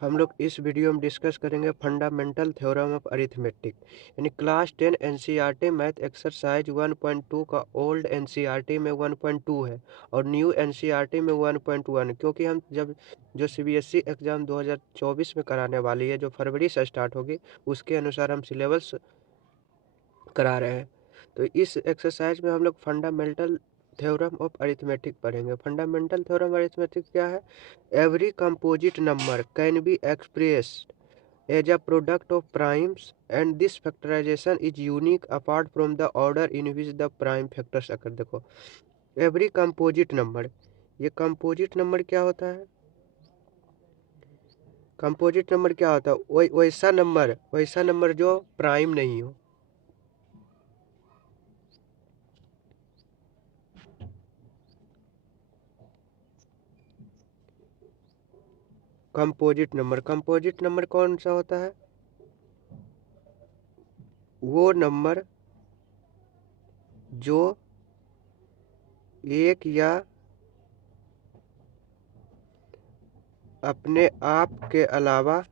हम लोग इस वीडियो में डिस्कस करेंगे फंडामेंटल थ्योरम ऑफ अरिथमेटिक यानी क्लास 10 एनसीईआरटी मैथ एक्सरसाइज 1.2 का ओल्ड एनसीईआरटी में 1.2 है और न्यू एनसीईआरटी में 1.1, क्योंकि हम जब जो सीबीएसई एग्ज़ाम 2024 में कराने वाली है जो फरवरी से स्टार्ट होगी उसके अनुसार हम सिलेबस करा रहे हैं। तो इस एक्सरसाइज में हम लोग फंडामेंटल थ्योरम ऑफ अरिथमेटिक पढ़ेंगे। फंडामेंटल थ्योरम ऑफ अरिथमेटिक क्या है? Every composite number can be expressed as a product of primes and this factorization is unique apart from the order in which the prime factors occur। देखो every composite number, ये composite number क्या होता है? Composite number क्या होता है? वैसा number जो प्राइम नहीं हो। कंपोजिट नंबर कौन सा होता है? वो नंबर जो एक या अपने आप के अलावा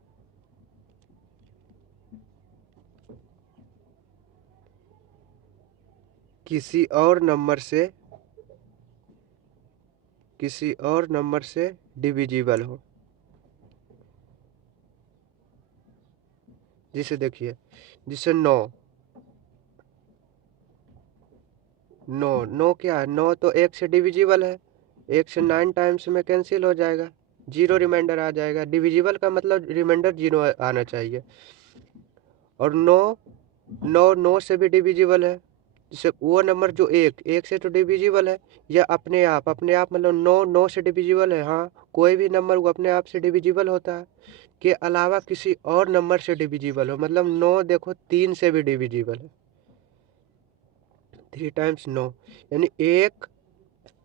किसी और नंबर से डिविजिबल हो। जिसे देखिए, जिसे नौ नो नो क्या है? नौ तो एक से डिविजिबल है, एक से 9 टाइम्स में कैंसिल हो जाएगा, जीरो रिमाइंडर आ जाएगा। डिविजिबल का मतलब रिमाइंडर जीरो आना चाहिए। और नौ नौ नौ से भी डिविजिबल है, जैसे वो नंबर जो एक से तो डिविजिबल है, या अपने आप मतलब नौ नौ से डिविजिबल है। हाँ, कोई भी नंबर वो अपने आप से डिविजिबल होता है के अलावा किसी और नंबर से डिविजिबल हो। मतलब नौ देखो 3 से भी डिविजिबल है, 3 टाइम्स नौ, यानी एक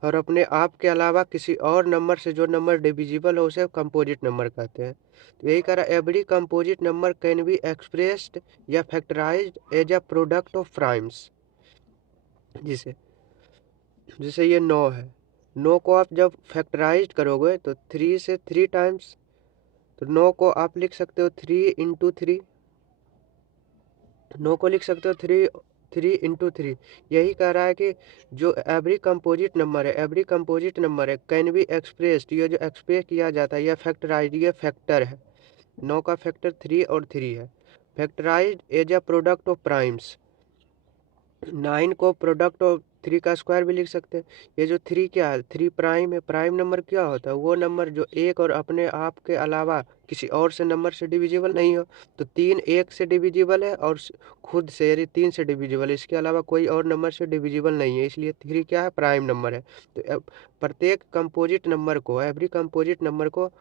और अपने आप के अलावा किसी और नंबर से जो नंबर डिविजिबल हो उसे कंपोजिट नंबर कहते हैं। तो यही कह रहा, every composite number can be expressed या factorised as a product of primes. जिसे जैसे ये 9 है, 9 को आप जब फैक्टराइज करोगे तो 3 से 3 टाइम्स, तो 9 को आप लिख सकते हो 3 × 3। 9 को लिख सकते हो 3 × 3। यही कह रहा है कि जो एवरी कंपोजिट नंबर है कैन बी एक्सप्रेस्ड, ये जो एक्सप्रेस किया जाता है, यह फैक्टराइज, ये फैक्टर है। 9 का फैक्टर 3 और 3 है। Factorised as a product of primes, 9 को प्रोडक्ट ऑफ 3 का स्क्वायर भी लिख सकते हैं। ये जो 3 क्या है? 3 प्राइम है। प्राइम नंबर क्या होता है? वो नंबर जो एक और अपने आप के अलावा किसी और से नंबर से डिविजिबल नहीं हो। तो 3 एक से डिविजिबल है और खुद से यानी 3 से डिविजिबल है, इसके अलावा कोई और नंबर से डिविजिबल नहीं है, इसलिए 3 क्या है? प्राइम नंबर है। तो प्रत्येक कंपोजिट नंबर को, एवरी कंपोजिट नंबर को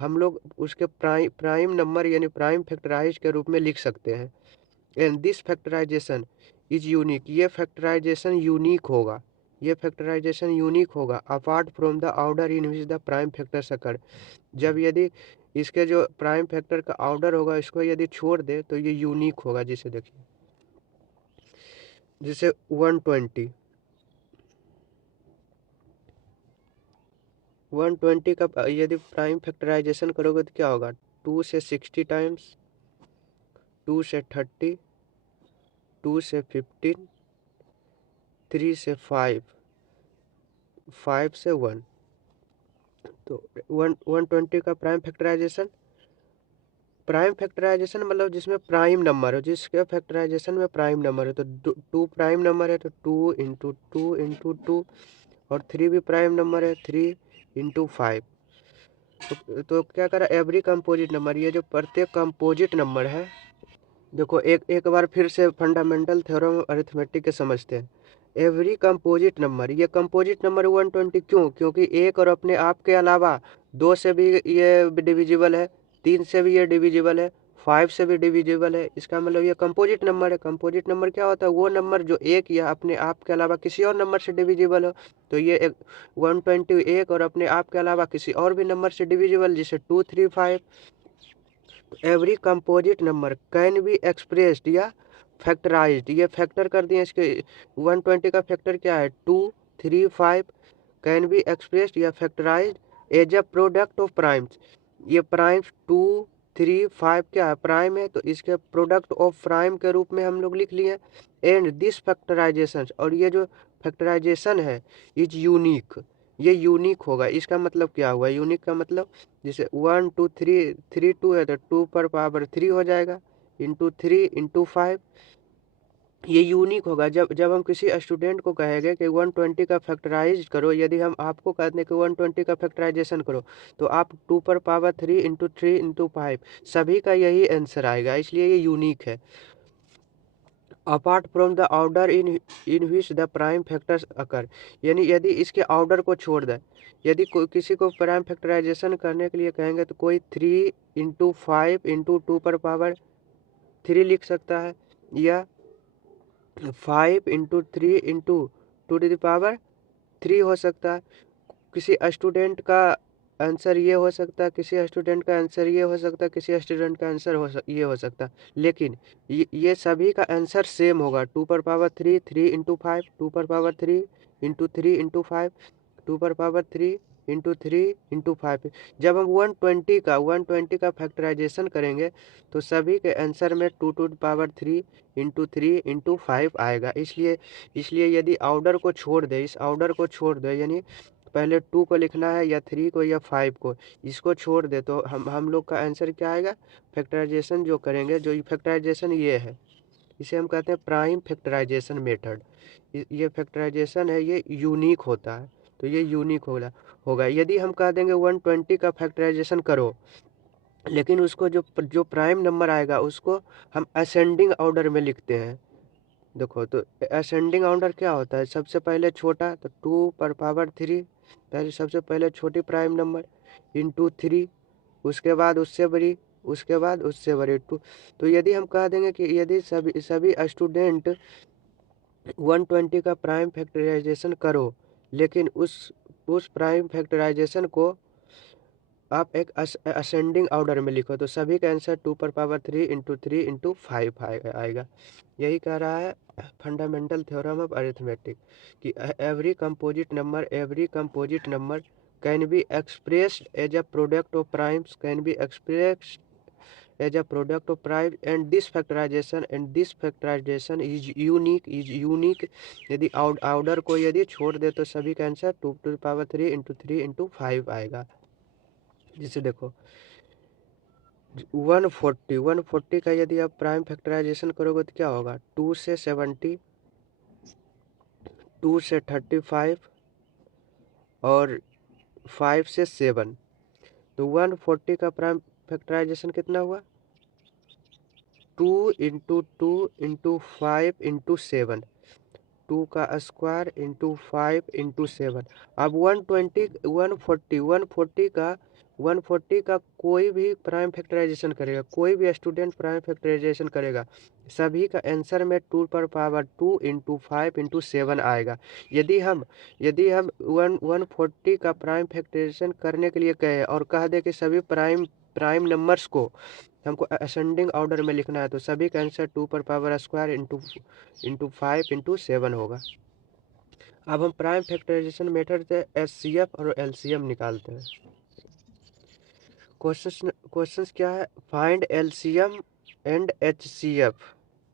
हम लोग उसके प्राइम नंबर यानी प्राइम फैक्टराइज के रूप में लिख सकते हैं। And this factorisation is unique, ये फैक्टराइजेशन यूनिक होगा apart from the order in which the prime factors occur. जब यदि इसके जो प्राइम फैक्टर का ऑर्डर होगा इसको यदि छोड़ दे तो ये यूनिक होगा। जिसे देखिए, जैसे 120 का यदि प्राइम फैक्टराइजेशन करोगे तो क्या होगा? 2 से 60 टाइम्स, 2 से 30, 2 से 15, 3 से 5, 5 से 1। तो 120 का प्राइम फैक्टराइजेशन मतलब जिसमें प्राइम नंबर हो, जिसके फैक्टराइजेशन में प्राइम नंबर है। तो 2 प्राइम नंबर है तो 2 × 2 × 2, और 3 भी प्राइम नंबर है, 3 × 5। तो क्या करा, एवरी कंपोजिट नंबर, ये जो प्रत्येक कंपोजिट नंबर है। देखो एक बार फिर से फंडामेंटल थ्योरम अरिथमेटिक के समझते हैं। एवरी कंपोजिट नंबर, ये कंपोजिट नंबर 120 क्यों? क्योंकि एक और अपने आप के अलावा 2 से भी ये डिविजिबल है, 3 से भी ये डिविजिबल है, 5 से भी डिविजिबल है। इसका मतलब ये कंपोजिट नंबर है। कंपोजिट नंबर क्या होता है? वो नंबर जो एक या अपने आप के अलावा किसी और नंबर से डिविजिबल हो। तो ये 120 एक और अपने आप के अलावा किसी और भी नंबर से डिविजिबल, जैसे 2, 3, 5। Every composite number can be expressed या फैक्टराइज्ड, ये फैक्टर कर दिए इसके। 120 का फैक्टर क्या है? 2, 3, 5। कैन बी एक्सप्रेस्ड या factorised as a product of primes, ये प्राइम 2 3 5 क्या है, प्राइम है, तो इसके प्रोडक्ट ऑफ प्राइम के रूप में हम लोग लिख लिए। एंड दिस फैक्टराइजेशन, और ये जो फैक्टराइजेशन है इज यूनिक, ये यूनिक होगा। इसका मतलब क्या हुआ, यूनिक का मतलब जैसे 1 2 3 3 2 है तो 2 पर पावर 3 हो जाएगा, इंटू 3 इंटू 5, ये यूनिक होगा। जब जब हम किसी स्टूडेंट को कहेंगे कि 120 का फैक्टराइज करो, यदि हम आपको कहते हैं कि 120 का फैक्टराइजेशन करो, तो आप 2 पर पावर 3 इंटू 3 इंटू 5, सभी का यही आंसर आएगा, इसलिए ये यूनिक है। Apart from the order in which the prime factors occur, यानी यदि इसके ऑर्डर को छोड़ दें, यदि किसी को प्राइम फैक्टराइजेशन करने के लिए कहेंगे तो कोई 3 इंटू 5 इंटू 2 पर पावर 3 लिख सकता है, या 5 into 3 into 2 to the power 3 हो सकता है। किसी स्टूडेंट का आंसर ये हो सकता है, किसी स्टूडेंट का आंसर ये हो सकता है, किसी स्टूडेंट का आंसर ये हो सकता है, लेकिन ये सभी का आंसर सेम होगा। 2 पर पावर 3 3 इंटू 5, 2 पर पावर 3 इंटू 3 इंटू 5, 2 पर पावर 3 इंटू 3 इंटू 5। जब हम 120 का फैक्टराइजेशन करेंगे तो सभी के आंसर में 2 टू पावर 3 इंटू 3 इंटू 5 आएगा। इसलिए यदि ऑर्डर को छोड़ दे, इस ऑर्डर को छोड़ दे, यानी पहले 2 को लिखना है या 3 को या 5 को, इसको छोड़ दे, तो हम लोग का आंसर क्या आएगा, फैक्टराइजेशन जो करेंगे, जो फैक्टराइजेशन ये है, इसे हम कहते हैं प्राइम फैक्टराइजेशन मेथड। ये फैक्टराइजेशन है, ये यूनिक होता है, तो ये यूनिक होगा। यदि हम कह देंगे 120 का फैक्टराइजेशन करो, लेकिन उसको जो जो प्राइम नंबर आएगा उसको हम असेंडिंग ऑर्डर में लिखते हैं। देखो, तो असेंडिंग ऑर्डर क्या होता है, सबसे पहले छोटा, तो 2 पर पावर 3, पहले सबसे पहले छोटी प्राइम नंबर इंटू 3, उसके बाद उससे बड़ी, उसके बाद उससे बड़ी 2। तो यदि हम कह देंगे कि यदि सभी सभी स्टूडेंट 120 का प्राइम फैक्टराइजेशन करो, लेकिन उस प्राइम फैक्टराइजेशन को आप एक असेंडिंग ऑर्डर में लिखो, तो सभी का आंसर 2 पर पावर 3 इंटू 3 इंटू 5 आएगा। यही कह रहा है फंडामेंटल थ्योरम ऑफ अरिथमेटिक, कि every composite number can be expressed as a product of primes, can be expressed as a product of prime, and this factorisation is unique. यदि order को यदि छोड़ दे तो सभी का आंसर 2 टू पावर 3 इंटू 5 आएगा। जिसे देखो 140 का यदि आप प्राइम फैक्टराइजेशन करोगे तो क्या होगा, 2 से 70, 2 से 35 और 5 से 7, तो 140 का प्राइम फैक्टराइजेशन कितना हुआ, 2 इंटू 2 इंटू 5 इंटू 7, 2 का स्क्वायर इंटू 5 इंटू 7। अब 140 का कोई भी प्राइम फैक्टराइजेशन करेगा, कोई भी स्टूडेंट प्राइम फैक्टराइजेशन करेगा, सभी का आंसर में 2 पर पावर 2 इंटू 5 इंटू 7 आएगा। यदि हम 140 का प्राइम फैक्टराइजेशन करने के लिए कहे और कह दे कि सभी प्राइम नंबर्स को हमको असेंडिंग ऑर्डर में लिखना है, तो सभी का आंसर 2 पर पावर स्क्वायर इंटू 5 इंटू 7 होगा। अब हम प्राइम फैक्टराइजेशन मेथड से एचसीएफ और एलसीएम निकालते हैं। क्वेश्चंस क्या है, find LCM and HCF,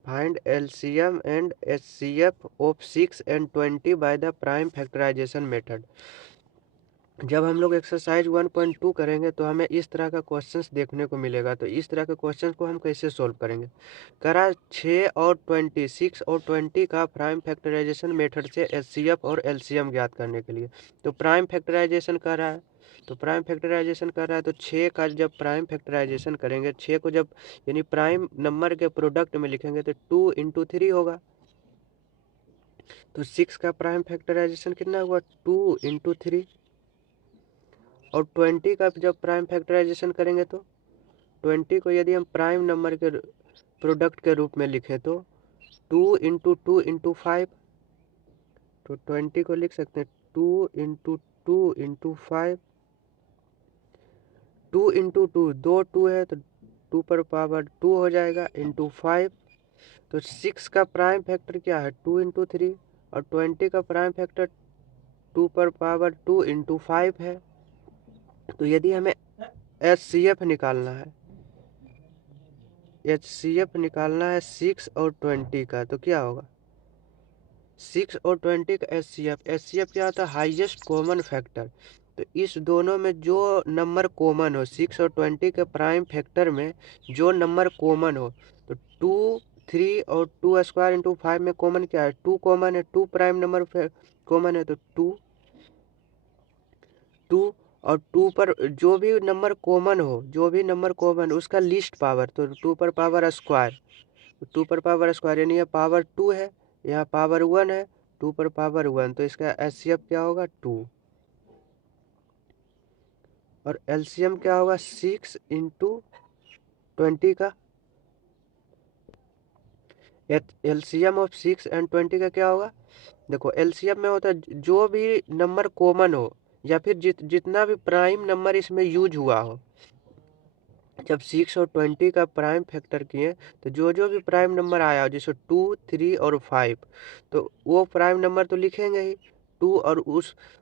find LCM and HCF of 6 and 20 by the prime factorisation method. जब हम लोग एक्सरसाइज 1.2 करेंगे तो हमें इस तरह का क्वेश्चंस देखने को मिलेगा। तो इस तरह के क्वेश्चन को हम कैसे सोल्व करेंगे, करा 6 और 26 और 20 का प्राइम फैक्टराइजेशन मेथड से एचसीएफ और एलसीएम ज्ञात करने के लिए। तो प्राइम फैक्टराइजेशन कर रहा है, तो प्राइम फैक्टराइजेशन कर रहा है, तो 6 का जब प्राइम फैक्टराइजेशन करेंगे, 6 को जब यानी प्राइम नंबर के प्रोडक्ट में लिखेंगे तो 2 इंटू 3 होगा। तो 6 का प्राइम फैक्टराइजेशन कितना हुआ, 2 इंटू 3। और 20 का जब प्राइम फैक्टराइजेशन करेंगे तो 20 को यदि हम प्राइम नंबर के प्रोडक्ट के रूप में लिखें तो 2 इंटू 2 इंटू 5, तो 20 को लिख सकते हैं 2 इंटू 2 इंटू 5, 2 इंटू 2, 2 2 है तो 2 पर पावर 2 हो जाएगा इंटू 5। तो 6 का प्राइम फैक्टर क्या है, 2 इंटू 3, और 20 का प्राइम फैक्टर 2 पर पावर 2 इंटू 5 है। तो यदि हमें HCF निकालना है, HCF निकालना है 6 और 20 का। तो क्या होगा 6 और 20 का HCF क्या होता है हाईएस्ट कॉमन फैक्टर। तो इस दोनों में जो नंबर कॉमन हो 6 और 20 के प्राइम फैक्टर में जो नंबर कॉमन हो, तो 2 3 और 2 स्क्वायर इंटू 5 में कॉमन क्या है 2 कॉमन है, 2 प्राइम नंबर कॉमन है, तो 2 और 2 पर जो भी नंबर कॉमन हो, जो भी नंबर कॉमन उसका लीस्ट पावर, तो 2 पर पावर स्क्वायर, 2 पर पावर स्क्वायर यानी ये पावर 2 है, यहाँ पावर 1 है, 2 पर पावर 1, तो इसका HCF क्या होगा 2। और LCM क्या होगा 6 इंटू 20 का, LCM ऑफ 6 एंड 20 का क्या होगा। देखो LCM में होता है जो भी नंबर कॉमन हो या फिर जितना भी प्राइम नंबर इसमें यूज हुआ हो। जब 6 और 20 का प्राइम फैक्टर किए तो जो जो भी प्राइम नंबर आया जैसे 2 3 और 5, तो वो प्राइम नंबर तो लिखेंगे ही 2, और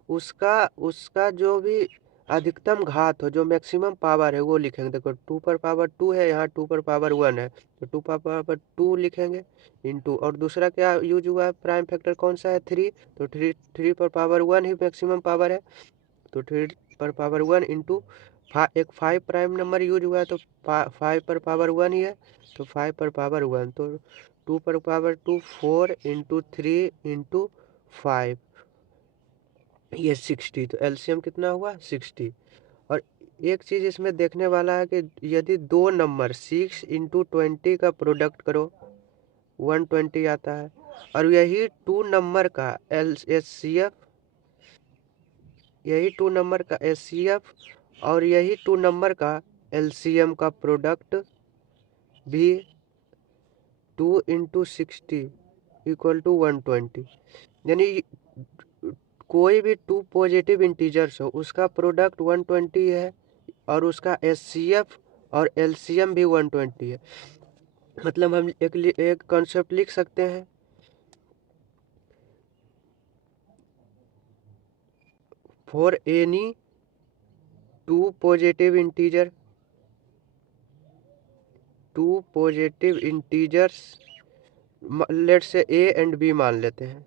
उसका जो भी अधिकतम घात हो, जो मैक्सिमम पावर है वो लिखेंगे। देखो 2 पर पावर 2 है, यहाँ 2 पर पावर 1 है, तो 2 पर पावर 2 लिखेंगे इंटू, और दूसरा क्या यूज हुआ है प्राइम फैक्टर कौन सा है 3, तो 3 पर पावर 1 ही मैक्सिमम पावर है, तो 3 पर पावर 1 इंटू एक 5 प्राइम नंबर यूज हुआ है, तो 5 पर पावर 1 ही है, तो 5 पर पावर 1, तो 2 पर पावर 2 4 इंटू 3 इंटू 5, ये 60, तो LCM कितना हुआ 60। और एक चीज़ इसमें देखने वाला है कि यदि दो नंबर 6 इंटू 20 का प्रोडक्ट करो 120 आता है, और यही 2 नंबर का HCF, यही 2 नंबर का HCF और यही 2 नंबर का LCM का प्रोडक्ट भी 2 इंटू 60 इक्वल टू 120, यानी कोई भी 2 पॉजिटिव इंटीजर्स हो उसका प्रोडक्ट 120 है, और उसका HCF और LCM भी 120 है। मतलब हम एक कॉन्सेप्ट लिख सकते हैं, for any 2 positive integer, 2 positive integers, let's say A and B मान लेते हैं,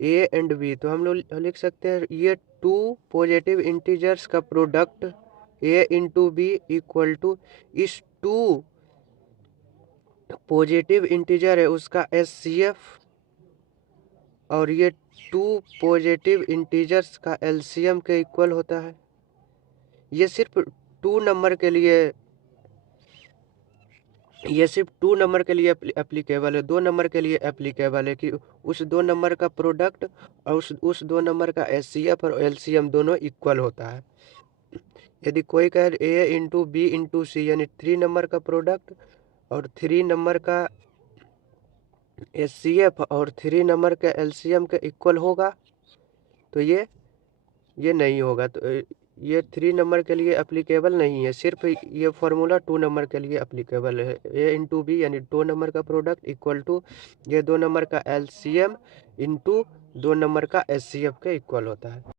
A एंड B, तो हम लोग लिख सकते हैं ये 2 पॉजिटिव इंटीजर्स का product A into B equal to इस 2 पॉजिटिव इंटीजर है उसका HCF और ये 2 पॉजिटिव इंटीजर्स का LCM के इक्वल होता है। ये सिर्फ 2 नंबर के लिए, ये सिर्फ 2 नंबर के लिए एप्लीकेबल है, 2 नंबर के लिए एप्लीकेबल है कि उस 2 नंबर का प्रोडक्ट और उस 2 नंबर का HCF और LCM दोनों इक्वल होता है। यदि कोई कहे A into B into C यानी 3 नंबर का प्रोडक्ट और 3 नंबर का HCF और 3 नंबर के LCM के इक्वल होगा, तो ये नहीं होगा, तो ये 3 नंबर के लिए एप्लीकेबल नहीं है, सिर्फ ये फार्मूला 2 नंबर के लिए एप्लीकेबल है। A इंटू B यानी 2 नंबर का प्रोडक्ट इक्वल टू ये 2 नंबर का LCM इंटू 2 नंबर का HCF के इक्वल होता है।